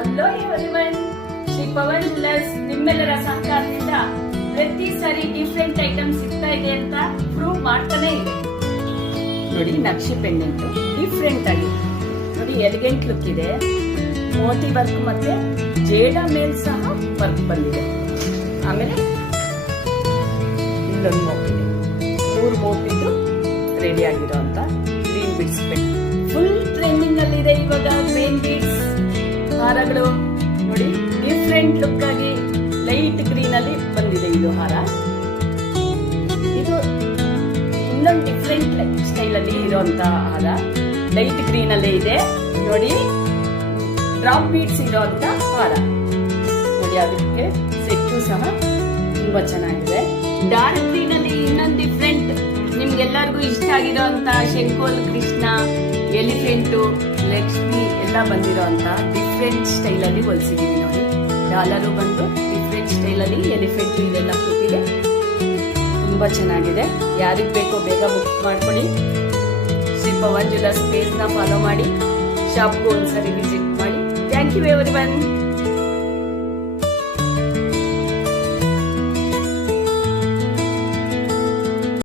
Hello everyone, Shri Pavan jewellers ನಿಮ್ಮೆಲ್ಲರ ಸಹಕಾರದಿಂದ ಪ್ರತಿ ಸಾರಿ ಡಿಫ್ರೆಂಟ್ ಐಟಮ್ ಸಿಗ್ತಾ ಇದೆ ಅಂತ ಪ್ರೂವ್ ಮಾಡ್ತಾನೆ ಇದೆ. ನೋಡಿ, ನಕ್ಷಿ ಪೆಂಡೆಂಟ್ ಡಿಫ್ರೆಂಟ್ ಆಗಿ ನೋಡಿ, ಎಲಿಗೆಂಟ್ ಲುಕ್ ಇದೆ. ಮೋತಿ ವರ್ಕ್ ಮತ್ತೆ ಜೇಡ ಮೇಲ್ ಸಹ ವರ್ಕ್ ಬಂದಿದೆ. ಆಮೇಲೆ ಇಲ್ಲೊಂದು ಮೋತಿದೆ, 3 ಮೋತಿದ್ದು ರೆಡಿ ಆಗಿರೋ ಅಂತ green beads pen. Full trending ಅಲ್ಲಿ ಇದೆ ಇವಾಗ ಗ್ರೀನ್ ಬೀಡ್ಸ್ ಹಾರಗಳು. ನೋಡಿ, ಡಿಫ್ರೆಂಟ್ ಲುಕ್ ಆಗಿ ಲೈಟ್ ಗ್ರೀನ್ ಅಲ್ಲಿ ಬಂದಿದೆ ಇದು ಹಾರ. ಇದು ಇನ್ನೊಂದು ಡಿಫ್ರೆಂಟ್ ಸ್ಟೈಲ್ ಅಲ್ಲಿ ಇರುವಂತ ಹಾರ, ಲೈಟ್ ಗ್ರೀನ್ ಅಲ್ಲೇ ಇದೆ. ನೋಡಿ, ಡ್ರಾಪ್ ಬೀಡ್ಸ್ ಇರುವಂತ ಹಾರ. ನೋಡಿ, ಅದಕ್ಕೆ ಸೆಟ್ಟು ಸಹ ತುಂಬಾ ಚೆನ್ನಾಗಿದೆ. ಡಾರ್ಕ್ ಗ್ರೀನ್ ಅಲ್ಲಿ ಇನ್ನೊಂದು ಡಿಫ್ರೆಂಟ್ ನಿಮ್ಗೆಲ್ಲರಿಗೂ ಇಷ್ಟ ಆಗಿರೋಂತ ಶಂಕೋಲ್ ಕೃಷ್ಣ, ಎಲಿಫೆಂಟು, ಲಕ್ಷ್ಮಿ ಎಲ್ಲ ಬಂದಿರೋ ಅಂತ ಡಿಫ್ರೆಂಟ್ ಸ್ಟೈಲ್ ಅಲ್ಲಿ ಹೊಲಿಸಿದೀವಿ. ನೋಡಿ, ಡಾಲರು ಬಂದು ಡಿಫ್ರೆಂಟ್ ಸ್ಟೈಲ್ ಅಲ್ಲಿ ಎಲಿಫೆಂಟ್ ಇದೆಲ್ಲ ಕೂತಿದೆ. ತುಂಬಾ ಚೆನ್ನಾಗಿದೆ. ಯಾರಿಗ್ ಬೇಕೋ ಬೇಗ ಬುಕ್ ಮಾಡ್ಕೊಳ್ಳಿ. ಶ್ರೀ ಪವನ್ ಜ್ಯುವೆಲ್ಲರ್ಸ್ ಪೇಜ್ ನ ಫಾಲೋ ಮಾಡಿ, ಶಾಪ್ಗೂ ಒಂದ್ಸರಿ ವಿಸಿಟ್ ಮಾಡಿ. Thank you everyone.